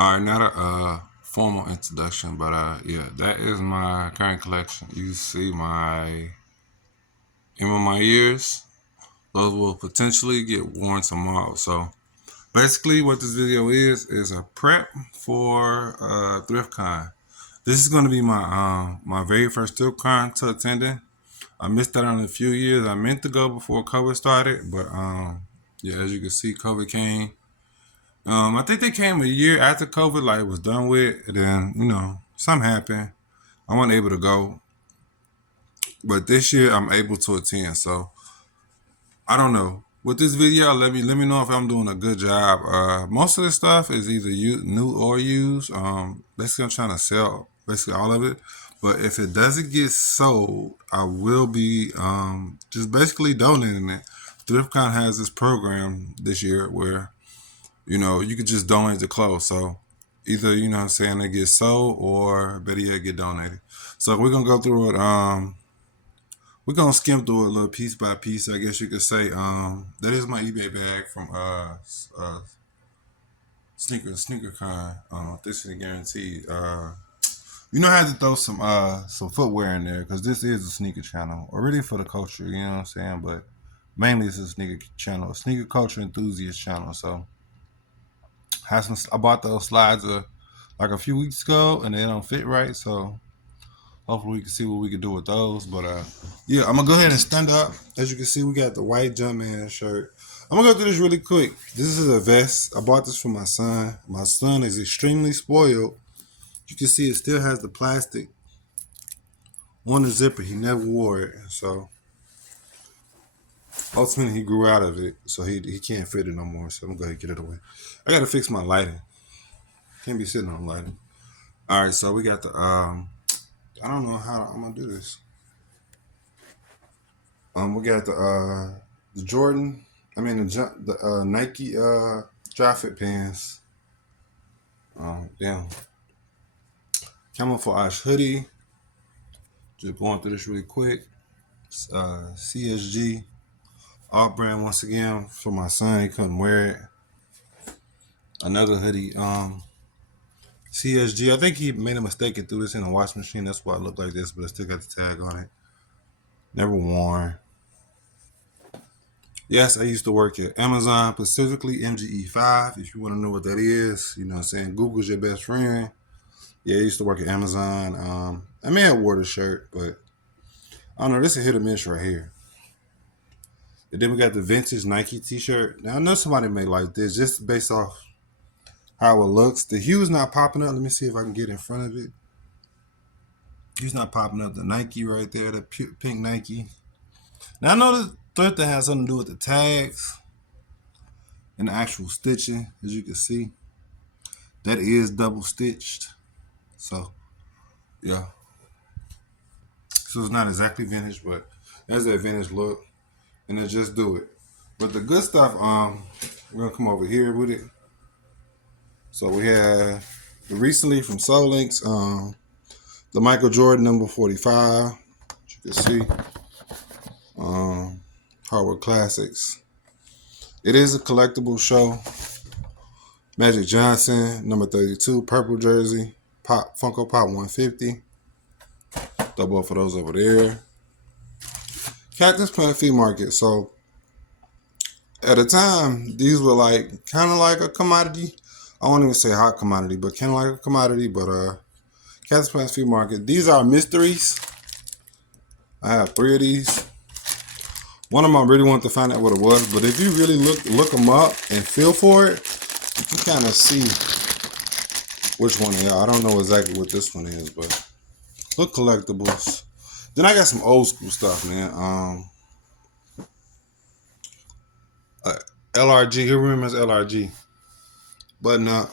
All right, not a formal introduction, but yeah, that is my current collection. You see my ears. Those will potentially get worn tomorrow. So basically, what this video is a prep for ThriftCon. This is going to be my very first ThriftCon to attending. I missed out on a few years. I meant to go before COVID started, but yeah, as you can see, COVID came. I think they came a year after COVID, like it was done with. And then something happened. I wasn't able to go, but this year I'm able to attend. So I don't know. With this video, let me know if I'm doing a good job. Most of this stuff is either new or used. Basically, I'm trying to sell basically all of it. But if it doesn't get sold, I will be just basically donating it. ThriftCon has this program this year where you could just donate the clothes. So either, what I'm saying, they get sold or better yet get donated. So we're gonna go through it. We're gonna skim through it a little piece by piece, I guess you could say. That is my eBay bag from SneakerCon. This is guaranteed. I had to throw some footwear in there because this is a sneaker channel, or really for the culture, you know what I'm saying? But mainly it's a sneaker channel, a sneaker culture enthusiast channel. So I bought those slides like a few weeks ago, and they don't fit right. So hopefully we can see what we can do with those. But yeah, I'm gonna go ahead and stand up. As you can see, we got the white Jumpman shirt. I'm gonna go through this really quick. This is a vest. I bought this for my son. My son is extremely spoiled. You can see it still has the plastic on the zipper. He never wore it, so ultimately he grew out of it. So he can't fit it no more. So I'm gonna get it away. I gotta fix my lighting. Can't be sitting on lighting. All right, so we got the I don't know how I'm gonna do this. We got the Jordan. I mean the Nike dry fit pants. Damn. Camouflage hoodie. Just going through this really quick. CSG. Off brand once again for my son. He couldn't wear it. Another hoodie. CSG. I think he made a mistake and threw this in a washing machine. That's why it looked like this, but it still got the tag on it. Never worn. Yes, I used to work at Amazon, specifically MGE5. If you want to know what that is, you know what I'm saying? Google's your best friend. Yeah, I used to work at Amazon. I may have wore the shirt, but I don't know. This is a hit or miss right here. And then we got the vintage Nike t-shirt. Now, I know somebody may like this just based off how it looks. The hue's not popping up. Let me see if I can get in front of it. Hue's not popping up. The Nike right there, the pink Nike. Now, I know the thrift that has something to do with the tags and the actual stitching, as you can see. That is double stitched. So, yeah. So it's not exactly vintage, but that's that vintage look. And then just do it. But the good stuff, we're gonna come over here with it. So we have recently from Soul Links, the Michael Jordan number 45. As you can see. Hardwood Classics. It is a collectible show. Magic Johnson, number 32, purple jersey, Funko Pop 150. Throw both of those over there. Cactus Plant Flea Market. So at the time, these were like kind of like a commodity. I won't even say hot commodity, but kind of like a commodity. But Cactus Plant Flea Market. These are mysteries. I have 3 of these. One of them I really want to find out what it was, but if you really look them up and feel for it, you can kind of see which one they are. I don't know exactly what this one is, but look, collectibles. Then I got some old school stuff, man. LRG. Who remembers LRG? Button up.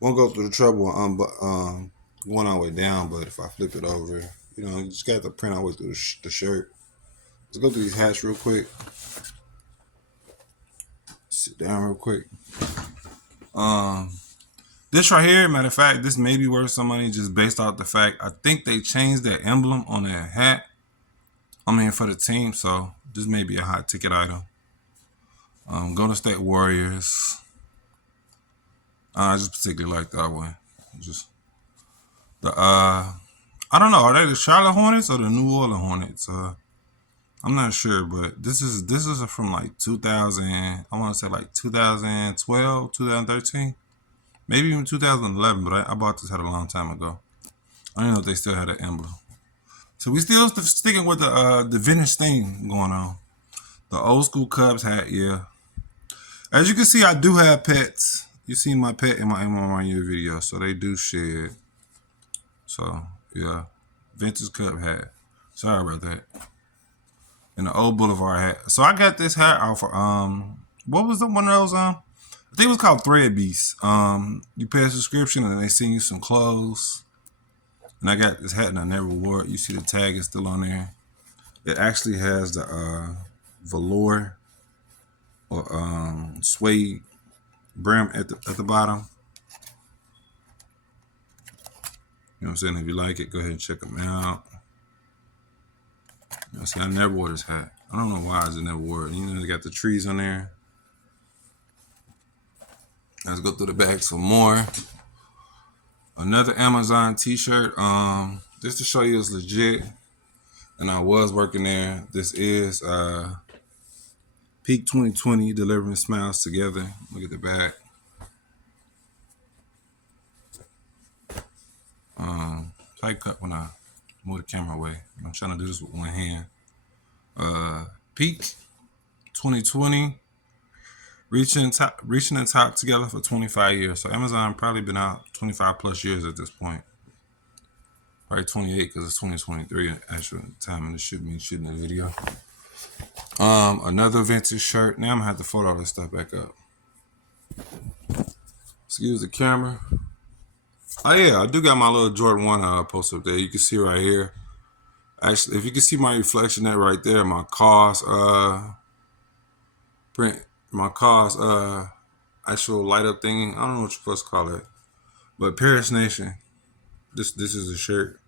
Won't go through the trouble going all the way down, but if I flip it over, you just got to print all the way through the shirt. Let's go through these hats real quick. Sit down real quick. This right here, matter of fact, this may be worth some money just based off the fact I think they changed that emblem on that hat. I mean, for the team, so this may be a hot ticket item. Golden State Warriors. I just particularly like that one. Just the I don't know. Are they the Charlotte Hornets or the New Orleans Hornets? I'm not sure, but this is from like 2000. I want to say like 2012, 2013, maybe even 2011. But I bought this hat a long time ago. I don't know if they still had an emblem. So we still sticking with the vintage thing going on. The old school Cubs hat, yeah. As you can see, I do have pets. You seen my pet in my year video, so they do shed. So yeah, vintage Cub hat. Sorry about that. And the old Boulevard hat. So I got this hat off of what was the one of those I think it was called Thread Beast. You pay a subscription and they send you some clothes. And I got this hat and I never wore it. You see the tag is still on there. It actually has the velour or suede brim at the bottom. You know what I'm saying? If you like it, go ahead and check them out. You know, see, I never wore this hat. I don't know why I just never wore it. You know, they got the trees on there. Let's go through the bag some more. Another Amazon t-shirt. Just to show you it's legit. And I was working there. This is Peak 2020, delivering smiles together. Look at the back. Tight cut when I move the camera away. I'm trying to do this with one hand. Peak 2020, reaching the top together for 25 years. So Amazon probably been out 25 plus years at this point. Probably 28 because it's 2023 actual time of the shooting the video. Another vintage shirt. Now I'm gonna have to fold all this stuff back up. Excuse the camera. Oh yeah, I do got my little Jordan 1 post up there. You can see right here. Actually, if you can see my reflection that right there, my car's print, my car's actual light up thing. I don't know what you're supposed to call it, but Paris Nation. This is a shirt.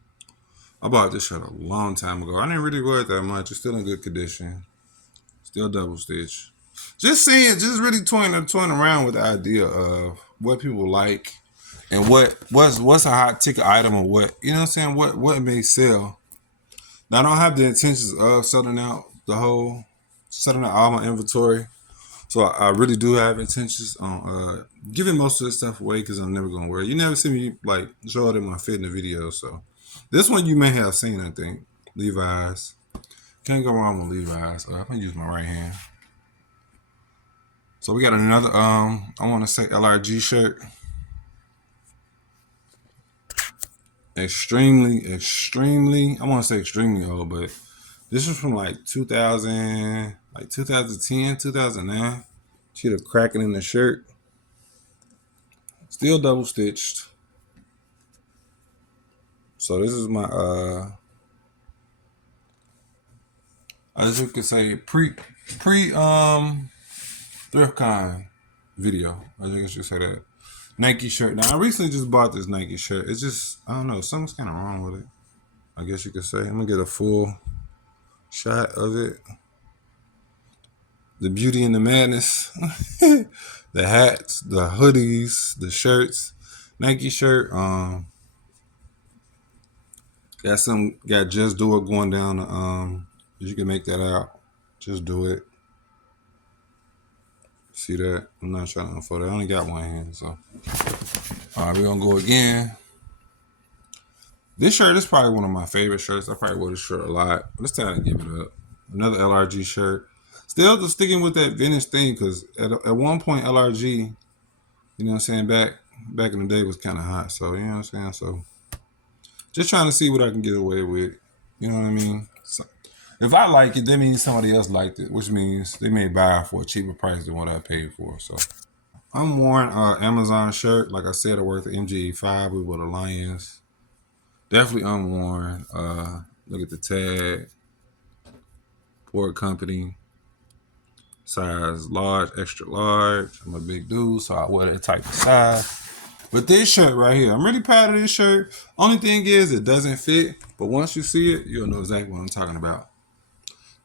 I bought this shirt a long time ago. I didn't really wear it that much. It's still in good condition. Still double stitch. Just really toying around with the idea of what people like and what's a hot ticket item or what, you know what I'm saying, what may sell. Now I don't have the intentions of selling out all my inventory. So I really do have intentions on giving most of this stuff away because I'm never gonna wear it. You never see me like show it in my fit in the video. So this one you may have seen, I think. Levi's. Can't go wrong with Levi's. I'm gonna use my right hand. So we got another I want to say LRG shirt. Extremely, I want to say extremely old, but this was from like 2010, 2009. See the cracking in the shirt. Still double stitched. So this is my as you can say pre ThriftCon video. I guess you should say that. Nike shirt. Now I recently just bought this Nike shirt. It's just, I don't know, something's kind of wrong with it, I guess you could say. I'm gonna get a full shot of it. The beauty and the madness. The hats, the hoodies, the shirts. Nike shirt. Got Just Do It going down. You can make that out. Just do it. See that? I'm not trying to unfold it. I only got one hand, so. All right, we're gonna go again. This shirt is probably one of my favorite shirts. I probably wear this shirt a lot, but it's time to give it up. Another LRG shirt. Still just sticking with that vintage thing, because at one point LRG, you know what I'm saying, back in the day was kind of hot. So, you know what I'm saying? So, just trying to see what I can get away with. You know what I mean? So, if I like it, that means somebody else liked it, which means they may buy it for a cheaper price than what I paid for. So, I'm wearing an Amazon shirt. Like I said, I worked at MG5 with the Lions. Definitely unworn. Look at the tag. Port company. Size large, extra large. I'm a big dude, so I wear that type of size. But this shirt right here, I'm really proud of this shirt. Only thing is, it doesn't fit. But once you see it, you'll know exactly what I'm talking about.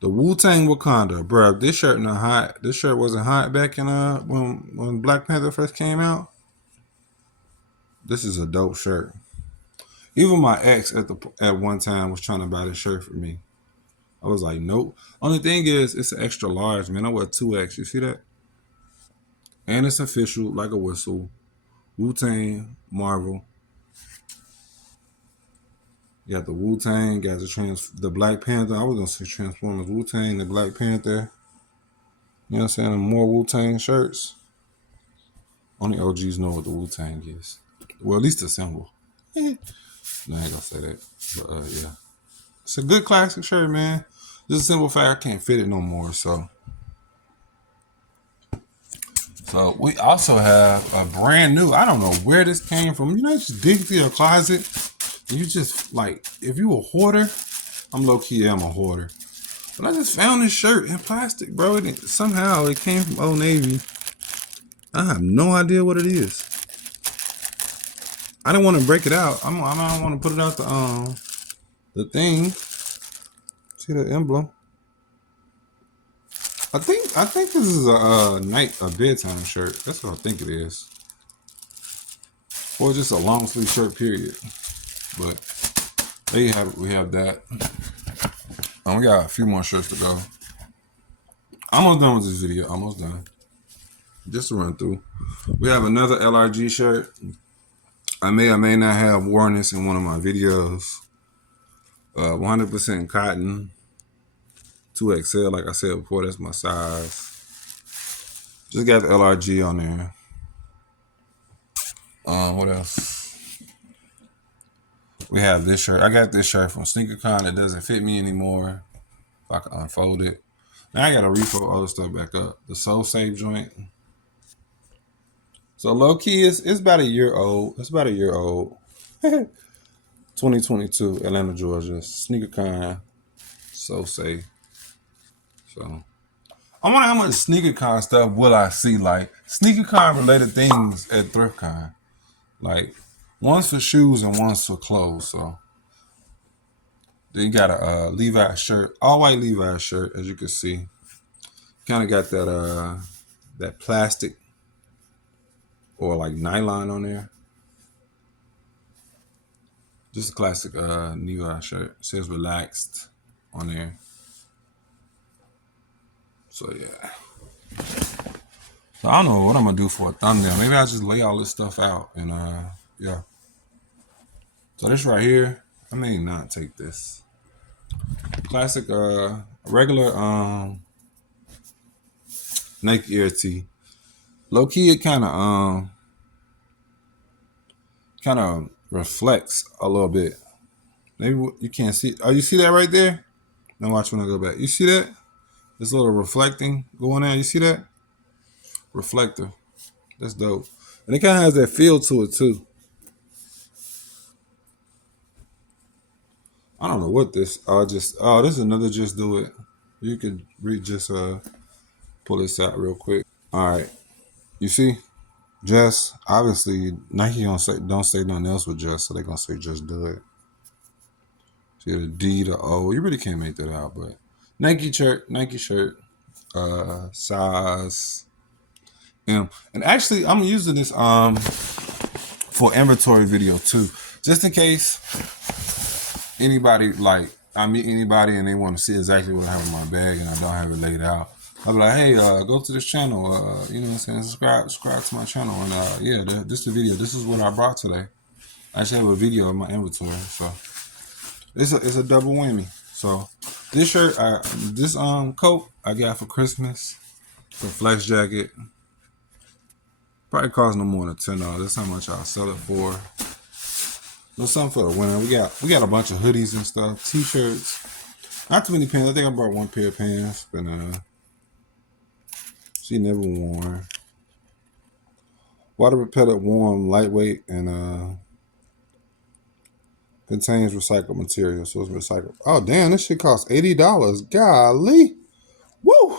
The Wu-Tang Wakanda, bruh. This shirt not hot. This shirt wasn't hot back in when Black Panther first came out. This is a dope shirt. Even my ex at one time was trying to buy this shirt for me. I was like, nope. Only thing is, it's an extra large, man. I wear 2X. You see that? And it's official, like a whistle. Wu-Tang, Marvel. You got the Wu-Tang, got the Black Panther. I was gonna say Transformers. Wu-Tang, the Black Panther. You know what I'm saying? More Wu-Tang shirts. Only OGs know what the Wu-Tang is. Well, at least the symbol. No, I ain't gonna say that. But yeah. It's a good classic shirt, man. Just a simple fact, I can't fit it no more. So we also have a brand new. I don't know where this came from. You know, you just dig through your closet. And you just like, if you a hoarder, I'm low key. I'm a hoarder. But I just found this shirt in plastic, bro. Somehow it came from Old Navy. I have no idea what it is. I didn't want to break it out. I don't want to put it out the thing. See the emblem? I think this is a bedtime shirt. That's what I think it is. Or just a long sleeve shirt, period. But there you have it. We have that. We got a few more shirts to go. Almost done with this video. Almost done. Just to run through. We have another LRG shirt. I may or may not have worn this in one of my videos. 100% cotton. 2XL, like I said before, that's my size. Just got the LRG on there. What else? We have this shirt. I got this shirt from SneakerCon that doesn't fit me anymore. If I can unfold it. Now I gotta refold all the stuff back up. The Soul Save joint. So low key, it's about a year old. It's about a year old. 2022, Atlanta, Georgia. SneakerCon, Soul Save. So I wonder how much SneakerCon stuff will I see, like SneakerCon related things at ThriftCon. Like one's for shoes and one's for clothes. So then you got a Levi's shirt, all white Levi's shirt, as you can see. Kind of got that plastic or like nylon on there. Just a classic Levi's shirt. It says relaxed on there. So yeah. So I don't know what I'm gonna do for a thumbnail. Maybe I'll just lay all this stuff out and yeah. So this right here, I may not take this. Classic regular Nike Air T. Low key it kinda reflects a little bit. Maybe you can't see. Oh, you see that right there? Now watch when I go back. You see that? This little reflecting going on. You see that? Reflector. That's dope. And it kind of has that feel to it too. I don't know what this. This is another Just Do It. You could pull this out real quick. All right. You see? Just obviously Nike don't say nothing else with just, so they're gonna say Just Do It. See the D, the O. You really can't make that out, but Nike shirt, size M. And actually, I'm using this for inventory video too, just in case anybody I meet anybody and they want to see exactly what I have in my bag and I don't have it laid out. I'll be like, hey, go to this channel. You know what I'm saying? Subscribe to my channel, and yeah, this is the video. This is what I brought today. I actually have a video of my inventory, so it's a double whammy. So this shirt, this coat I got for Christmas, the flex jacket, probably cost no more than $10. That's how much I'll sell it for. There's something for the winter. We got a bunch of hoodies and stuff, t-shirts, not too many pants. I think I brought one pair of pants, but she never worn. Water repellent, warm, lightweight, and contains recycled material, so it's recycled. Oh damn, this shit costs $80. Golly, woo,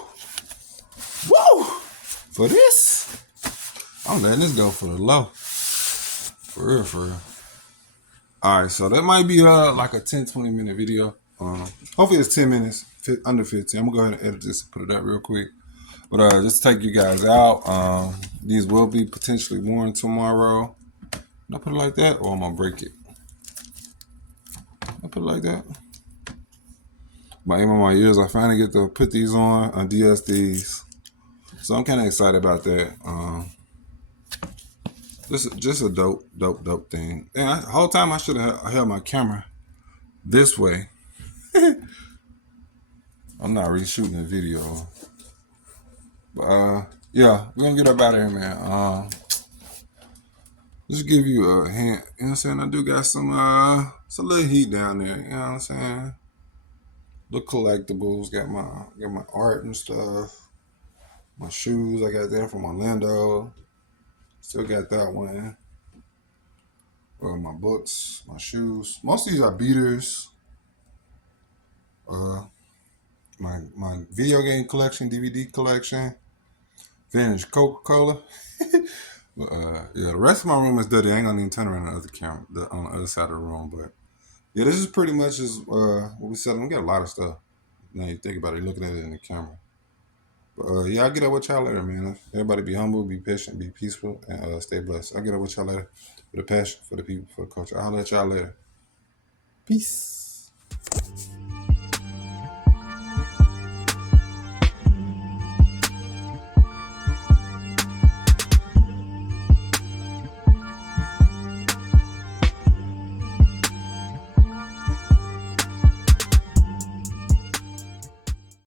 for this. I'm letting this go for the low. For real. All right, so that might be like a 10-20 minute video. Hopefully it's 10 minutes, under 15. I'm gonna go ahead and edit this and put it up real quick. But just to take you guys out, these will be potentially worn tomorrow. I put it like that, or I'm gonna break it. I put it like that. My aim on my ears, I finally get to put these on DSDs. So I'm kind of excited about that. Just a dope thing. And the whole time I should have held my camera this way. I'm not really shooting a video. But yeah, we're gonna get up out of here, man. Just give you a hint. You know what I'm saying? I do got some little heat down there. You know what I'm saying? The collectibles, got my art and stuff. My shoes, I got them from Orlando. Still got that one. My books, my shoes. Most of these are beaters. Uh, my video game collection, DVD collection, vintage Coca-Cola. Yeah, the rest of my room is dirty. I ain't gonna even turn around the other camera, on the other side of the room. But yeah, this is pretty much just what we selling. We got a lot of stuff. Now you think about it, looking at it in the camera. But yeah, I'll get up with y'all later, man. Everybody be humble, be patient, be peaceful, and stay blessed. I'll get up with y'all later for the passion, for the people, for the culture. I'll let y'all later. Peace.